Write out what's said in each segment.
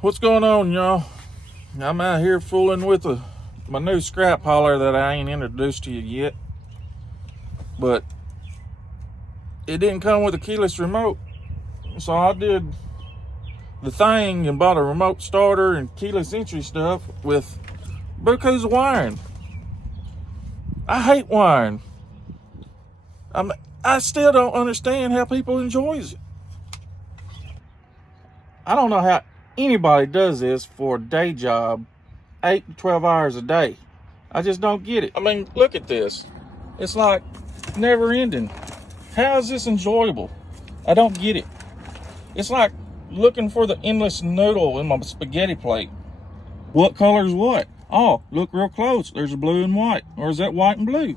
What's going on, y'all? I'm out here fooling with my new scrap hauler that I ain't introduced to you yet, but it didn't come with a keyless remote, so I did the thing and bought a remote starter and keyless entry stuff with bukus of wiring. I hate wiring. I still don't understand how people enjoys it. I don't know how anybody does this for a day job, 8 to 12 hours a day. I just don't get it. I mean, look at this. It's like never ending. How is this enjoyable? I don't get it. It's like looking for the endless noodle in my spaghetti plate. What color is what? Oh, look real close. There's a blue and white. Or is that white and blue?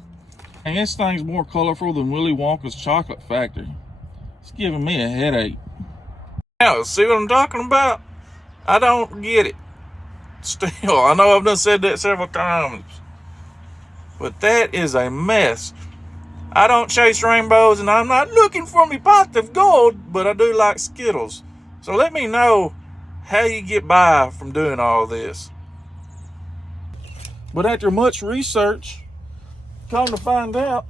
And this thing's more colorful than Willy Wonka's chocolate factory. It's giving me a headache. Now, see what I'm talking about? I don't get it. Still, I know I've done said that several times, but that is a mess. I don't chase rainbows and I'm not looking for me pot of gold, but I do like Skittles. So let me know how you get by from doing all this. But after much research, come to find out,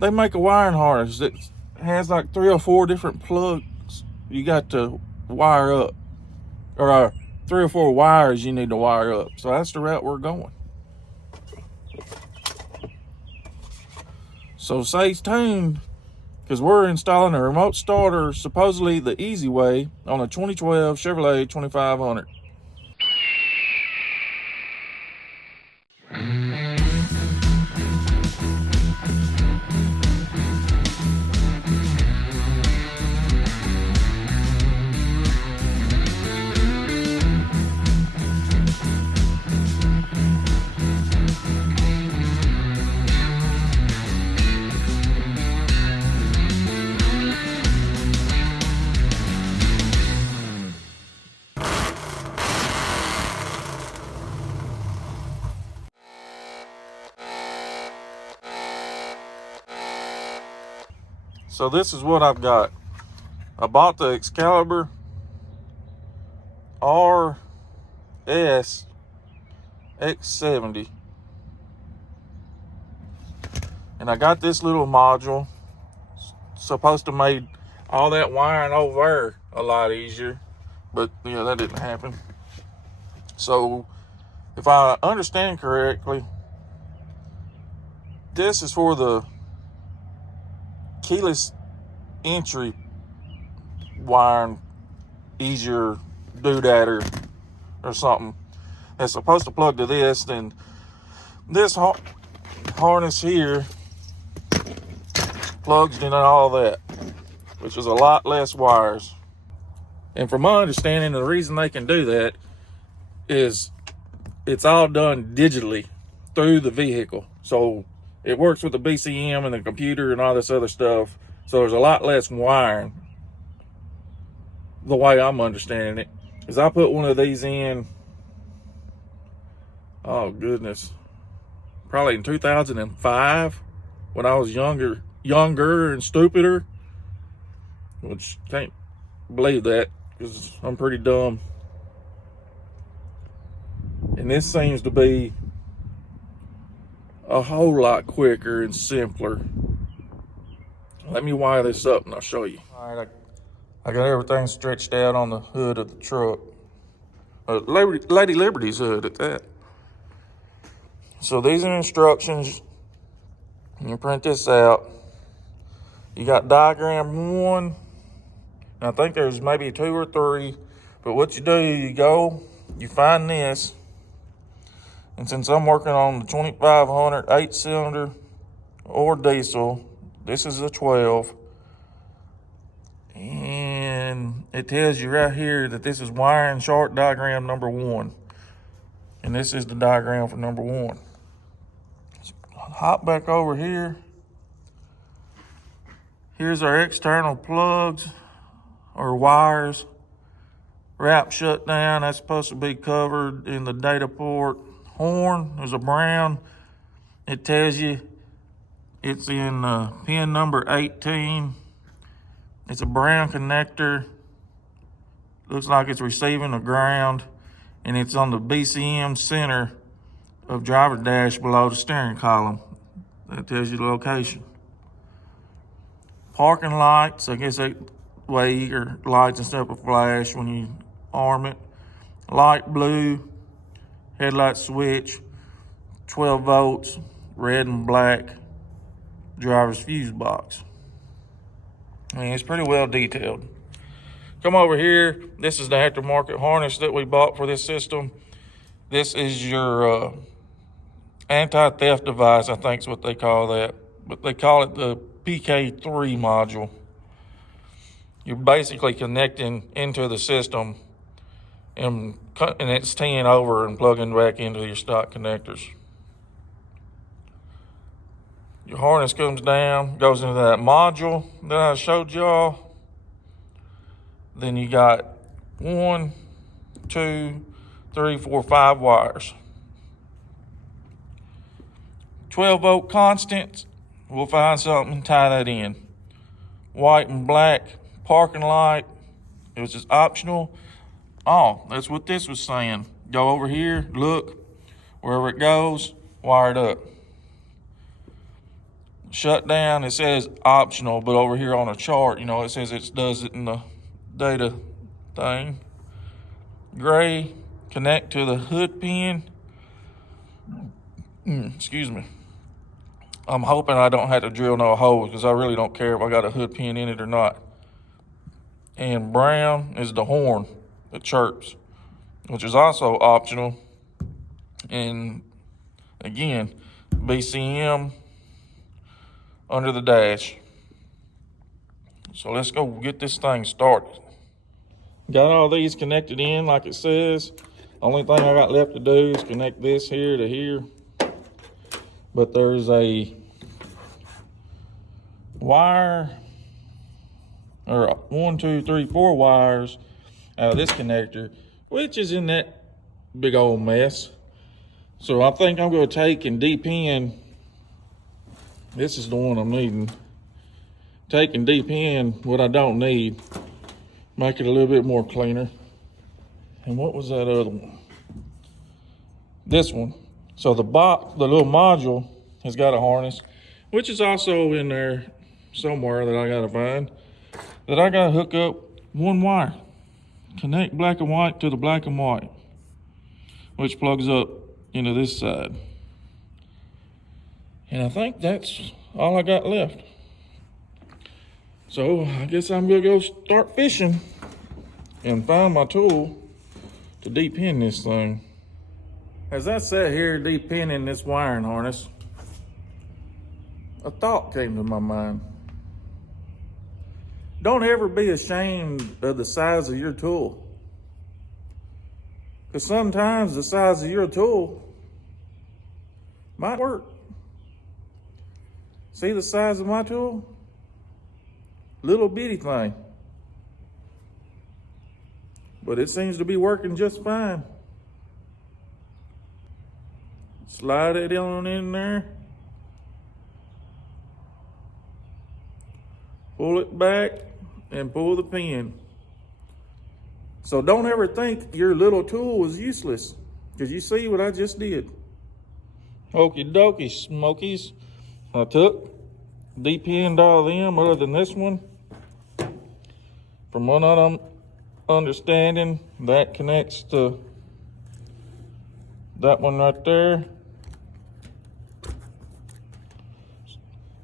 they make a wiring harness that has like 3 or 4 different plugs you got to wire up, or 3 or 4 wires you need to wire up. So that's the route we're going. So stay tuned, because we're installing a remote starter, supposedly the easy way, on a 2012 Chevrolet 2500. So this is what I've got. I bought the Excalibur RS-272, and I got this little module. Supposed to make all that wiring over there a lot easier, but yeah, that didn't happen. So if I understand correctly, this is for the keyless entry wiring, easier doodatter or something that's supposed to plug to this. Then this harness here plugs into all that, which is a lot less wires. And from my understanding, the reason they can do that is it's all done digitally through the vehicle. So it works with the BCM and the computer and all this other stuff. So there's a lot less wiring. The way I'm understanding it is I put one of these in, oh goodness, probably in 2005 when I was younger and stupider, which can't believe that because I'm pretty dumb. And this seems to be a whole lot quicker and simpler. Let me wire this up and I'll show you. All right, I got everything stretched out on the hood of the truck. Lady Liberty's hood at that. So these are instructions. You print this out. You got diagram 1. I think there's maybe 2 or 3. But what you do, you go, you find this. And since I'm working on the 2500 8-cylinder or diesel, this is a 12. And it tells you right here that this is wiring chart diagram number 1. And this is the diagram for number 1. So hop back over here. Here's our external plugs or wires. Wrap shut down, that's supposed to be covered in the data port. Horn, there's a brown. It tells you it's in pin number 18. It's a brown connector. Looks like it's receiving the ground, and it's on the BCM center of driver dash below the steering column. That tells you the location. Parking lights, I guess that way your lights and stuff will flash when you arm it. Light blue, headlight switch, 12 volts, red and black, driver's fuse box. I mean, it's pretty well detailed. Come over here. This is the aftermarket harness that we bought for this system. This is your anti-theft device, I think is what they call that. But they call it the PK3 module. You're basically connecting into the system and it's teeing over and plugging back into your stock connectors. Your harness comes down, goes into that module that I showed y'all. Then you got 1, 2, 3, 4, 5 wires. 12 volt constants, we'll find something and tie that in. White and black parking light, it was just optional. Oh, that's what this was saying. Go over here, look, wherever it goes, wire it up. Shut down, it says optional, but over here on a chart, you know, it says it does it in the data thing. Gray, connect to the hood pin. Excuse me. I'm hoping I don't have to drill no holes because I really don't care if I got a hood pin in it or not. And brown is the horn that chirps, which is also optional. And again, BCM under the dash. So let's go get this thing started. Got all these connected in like it says. Only thing I got left to do is connect this here to here. But there's a wire, or 1, 2, 3, 4 wires out of this connector, which is in that big old mess. So I think I'm going to take and de-pin. This is the one I'm needing. Take and de-pin what I don't need. Make it a little bit more cleaner. And what was that other one? This one. So the little module has got a harness, which is also in there somewhere that I gotta find. That I gotta hook up one wire. Connect black and white to the black and white, which plugs up into this side. And I think that's all I got left. So I guess I'm gonna go start fishing and find my tool to de-pin this thing. As I sat here de-pinning this wiring harness, a thought came to my mind. Don't ever be ashamed of the size of your tool. Because sometimes the size of your tool might work. See the size of my tool? Little bitty thing. But it seems to be working just fine. Slide it on in there. Pull it back and pull the pin. So don't ever think your little tool is useless, because you see what I just did. Okie dokie, smokies. I took, de-pinned all of them other than this one. From what I'm understanding, that connects to that one right there.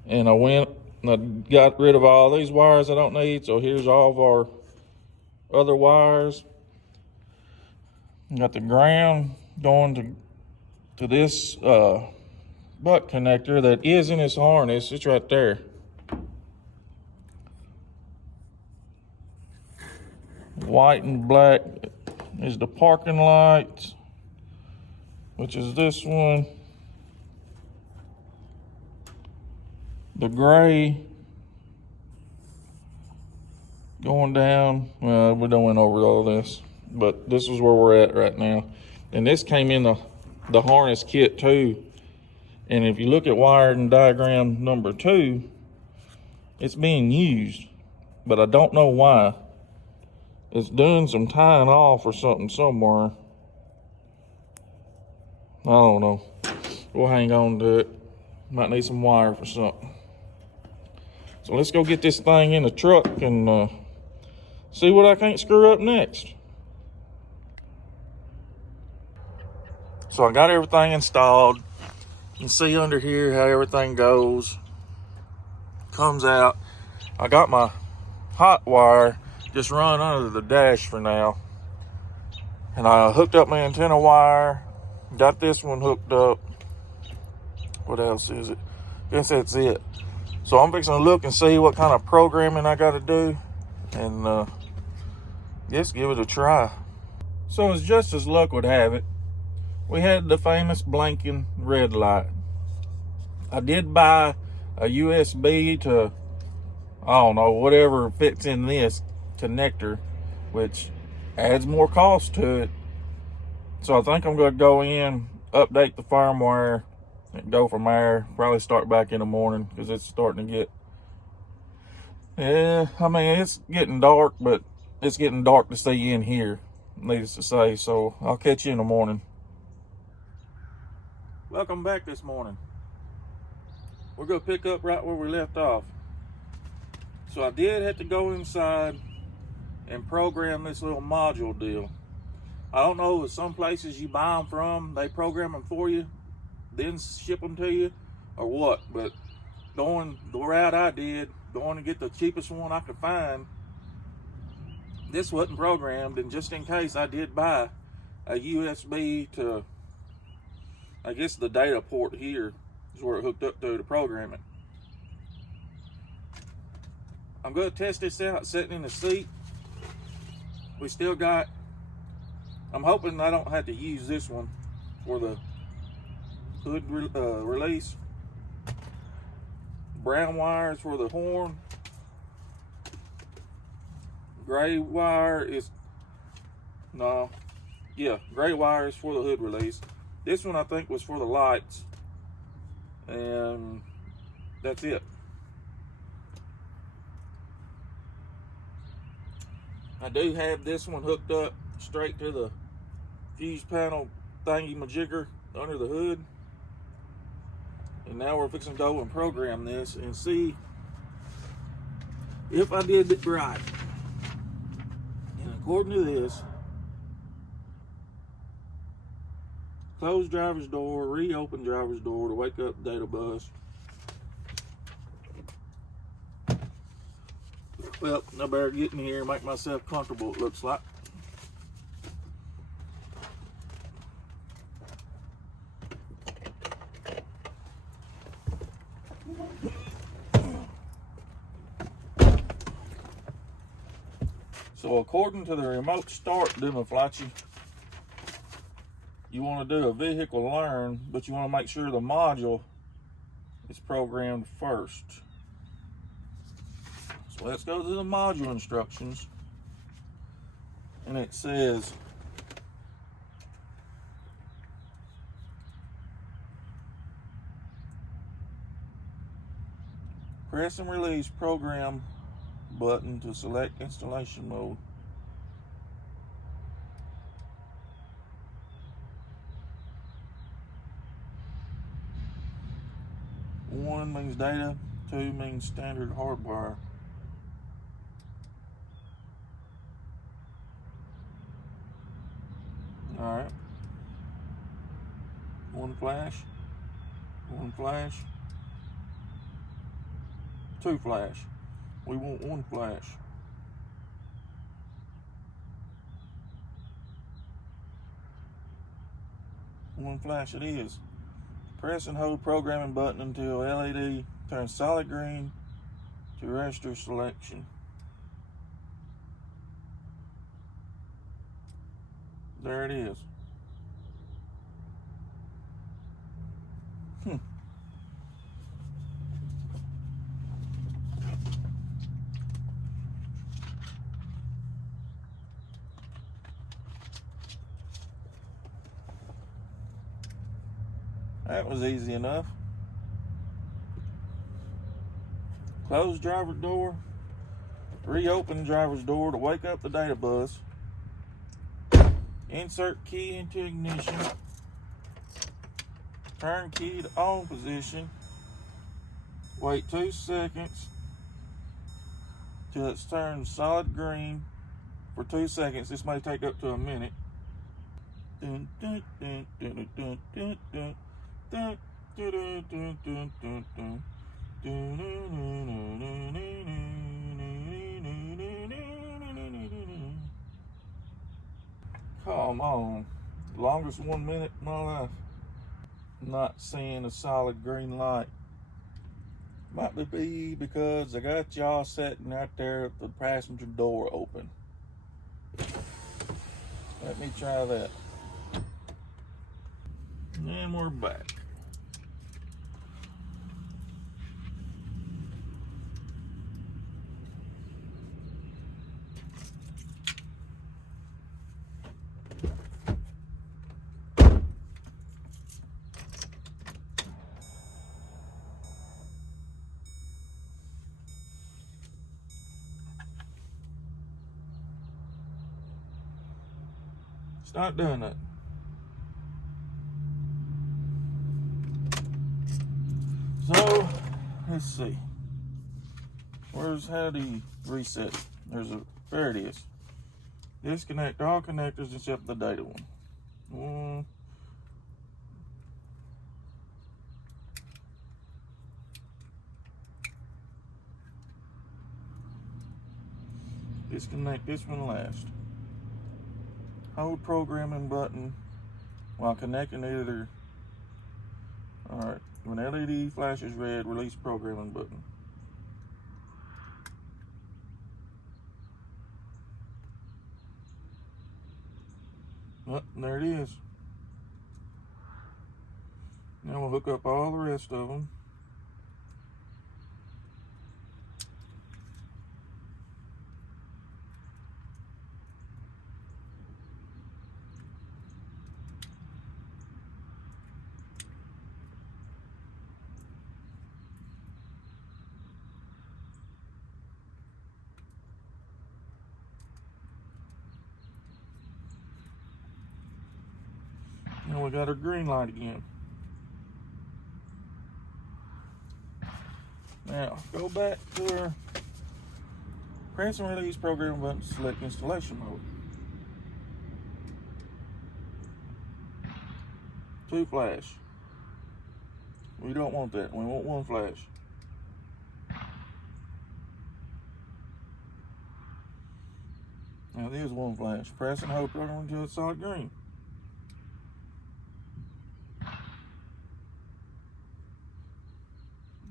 And I went and I got rid of all these wires I don't need. So here's all of our other wires. Got the ground going to this butt connector that is in this harness. It's right there. White and black is the parking light, which is this one. The gray going down. Well, we done went over all this, but this is where we're at right now. And this came in the harness kit too. And if you look at wiring diagram number 2, it's being used, but I don't know why. It's doing some tying off or something somewhere. I don't know. We'll hang on to it. Might need some wire for something. So let's go get this thing in the truck and see what I can't screw up next. So I got everything installed. You can see under here how everything goes. Comes out. I got my hot wire just run under the dash for now. And I hooked up my antenna wire. Got this one hooked up. What else is it? Guess that's it. So I'm fixing to look and see what kind of programming I got to do. And just give it a try. So it's just as luck would have it, we had the famous blinking red light. I did buy a USB to, I don't know, whatever fits in this connector, which adds more cost to it. So I think I'm going to go in, update the firmware, and go from there. Probably start back in the morning because it's starting to get, yeah, I mean, it's getting dark, but it's getting dark to see in here, needless to say. So I'll catch you in the morning. Welcome back this morning. We're going to pick up right where we left off. So I did have to go inside and program this little module deal. I don't know if some places you buy them from, they program them for you, then ship them to you, or what. But going the route I did, going to get the cheapest one I could find, this wasn't programmed. And just in case, I did buy a USB to, I guess the data port here is where it hooked up to program it. I'm going to test this out sitting in the seat. We still got, I'm hoping I don't have to use this one for the hood release. Brown wires for the horn. Gray wire is, no, yeah, gray wire is for the hood release. This one I think was for the lights. And that's it. I do have this one hooked up straight to the fuse panel thingy majigger under the hood. And now we're fixing to go and program this and see if I did it right. And according to this, close driver's door, reopen driver's door to wake up data bus. Well, I better get in here and make myself comfortable, it looks like. So according to the remote start Dimaflachi, you want to do a vehicle learn, but you want to make sure the module is programmed first. So let's go to the module instructions. And it says, press and release program button to select installation mode. One means data, two means standard hardwire. Alright. One flash, two flash. We want one flash. One flash it is. Press and hold programming button until LED turns solid green to register selection. There it is. That was easy enough. Close driver door. Reopen driver's door to wake up the data bus. Insert key into ignition. Turn key to on position. Wait 2 seconds till it's turned solid green for 2 seconds. This may take up to a minute. Come on. Longest 1 minute in my life. Not seeing a solid green light. Might be because I got y'all sitting right there at the passenger door open. Let me try that. And we're back. It's not doing that. So, let's see. How do you reset it? There it is. Disconnect all connectors except the data one. Disconnect this one last. Hold programming button while connecting either. Alright, when LED flashes red, release programming button. Oh, there it is. Now we'll hook up all the rest of them. Now we got our green light again. Now go back to our press and release program button to select installation mode. 2 flash. We don't want that. We want 1 flash. Now there's 1 flash. Press and hold program until it's solid green.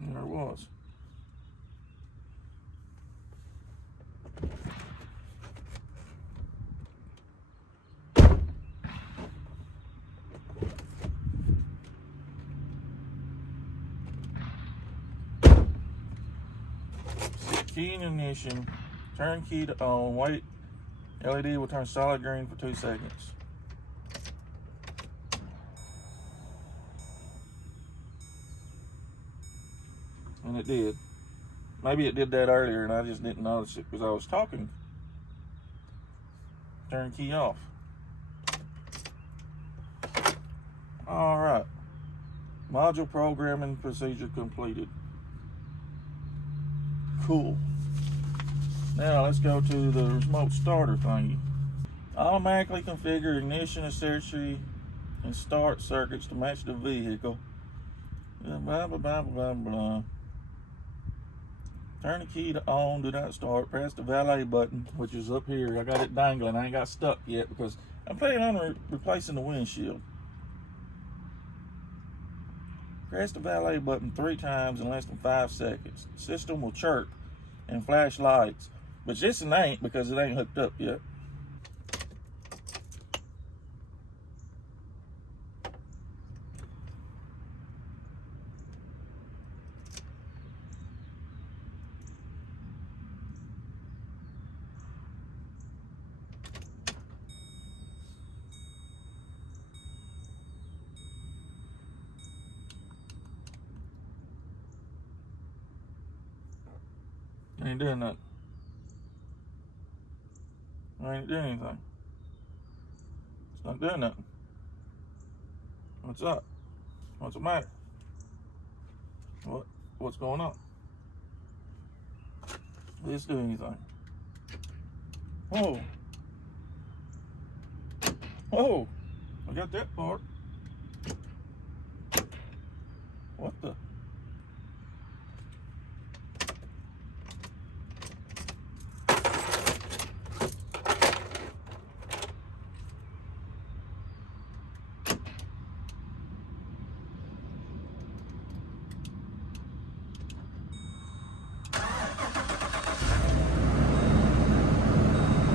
There it was. Set key in ignition. Turn key to on. Wait. LED will turn solid green for 2 seconds. And it did. Maybe it did that earlier and I just didn't notice it because I was talking. Turn key off. Alright. Module programming procedure completed. Cool. Now let's go to the remote starter thingy. Automatically configure ignition, accessory, and start circuits to match the vehicle. Blah, blah, blah, blah, blah. Turn the key to on, do not start. Press the valet button, which is up here. I got it dangling. I ain't got stuck yet because I'm planning on replacing the windshield. Press the valet button 3 times in less than 5 seconds. The system will chirp and flash lights, but this one ain't because it ain't hooked up yet. Ain't doing nothing. Why ain't it doing anything? It's not doing nothing. What's up? What's the matter? What's going on? Did this do anything? Whoa. Whoa. I got that part. What the?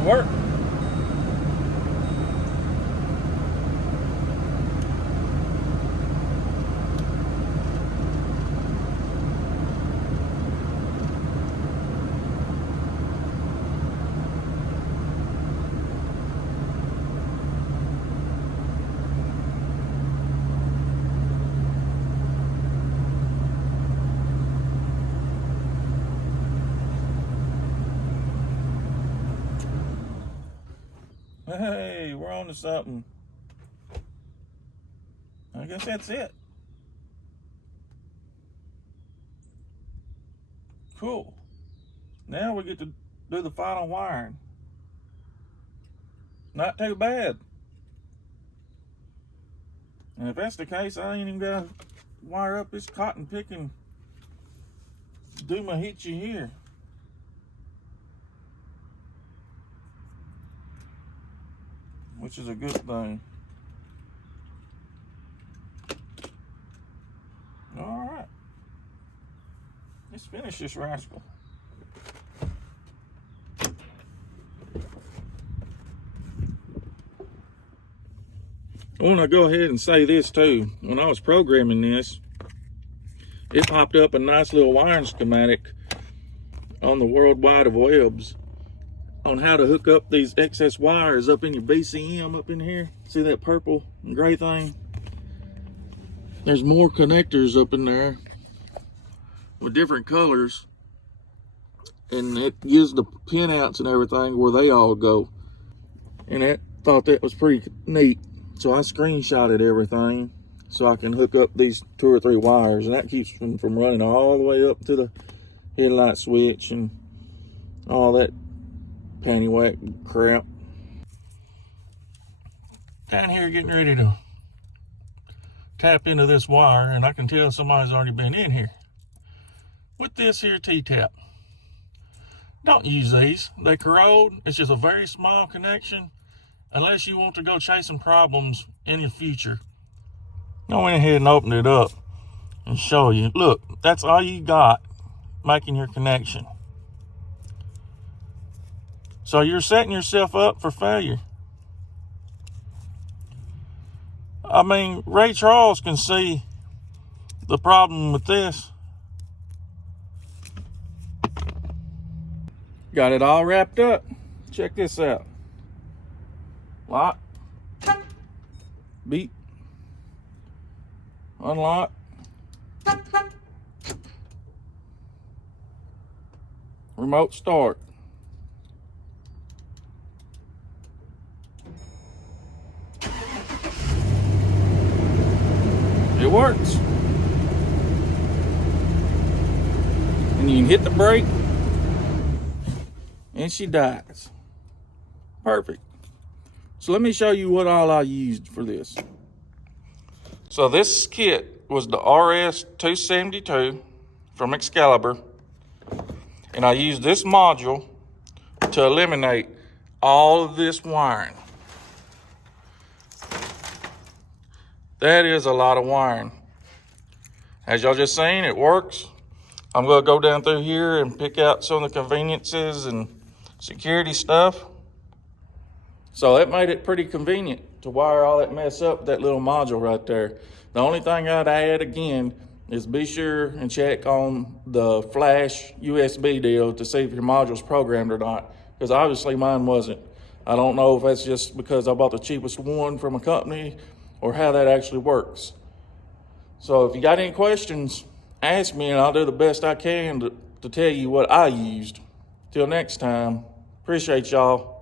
Work. Hey, we're on to something. I guess that's it. Cool. Now we get to do the final wiring. Not too bad. And if that's the case, I ain't even gotta wire up this cotton picking do my hitchy here. Which is a good thing. All right. Let's finish this rascal. I want to go ahead and say this too. When I was programming this, it popped up a nice little wiring schematic on the World Wide of Webs on how to hook up these excess wires up in your BCM up in here. See that purple and gray thing? There's more connectors up in there with different colors, and it gives the pinouts and everything where they all go. And I thought that was pretty neat. So I screenshotted everything so I can hook up these 2 or 3 wires, and that keeps them from running all the way up to the headlight switch and all that pannywhack crap. Down here getting ready to tap into this wire, and I can tell somebody's already been in here with this here T-tap. Don't use these. They corrode. It's just a very small connection unless you want to go chasing problems in the future. I went ahead and opened it up and show you. Look, that's all you got making your connection. So you're setting yourself up for failure. I mean, Ray Charles can see the problem with this. Got it all wrapped up. Check this out. Lock. Beep. Unlock. Remote start. It works. And you can hit the brake and she dies. Perfect. So let me show you what all I used for this. So this kit was the RS-272 from Excalibur, and I used this module to eliminate all of this wiring. That is a lot of wiring. As y'all just seen, it works. I'm gonna go down through here and pick out some of the conveniences and security stuff. So that made it pretty convenient to wire all that mess up with that little module right there. The only thing I'd add again is be sure and check on the flash USB deal to see if your module's programmed or not, because obviously mine wasn't. I don't know if that's just because I bought the cheapest one from a company or how that actually works. So if you got any questions, ask me and I'll do the best I can to tell you what I used. Till next time, appreciate y'all.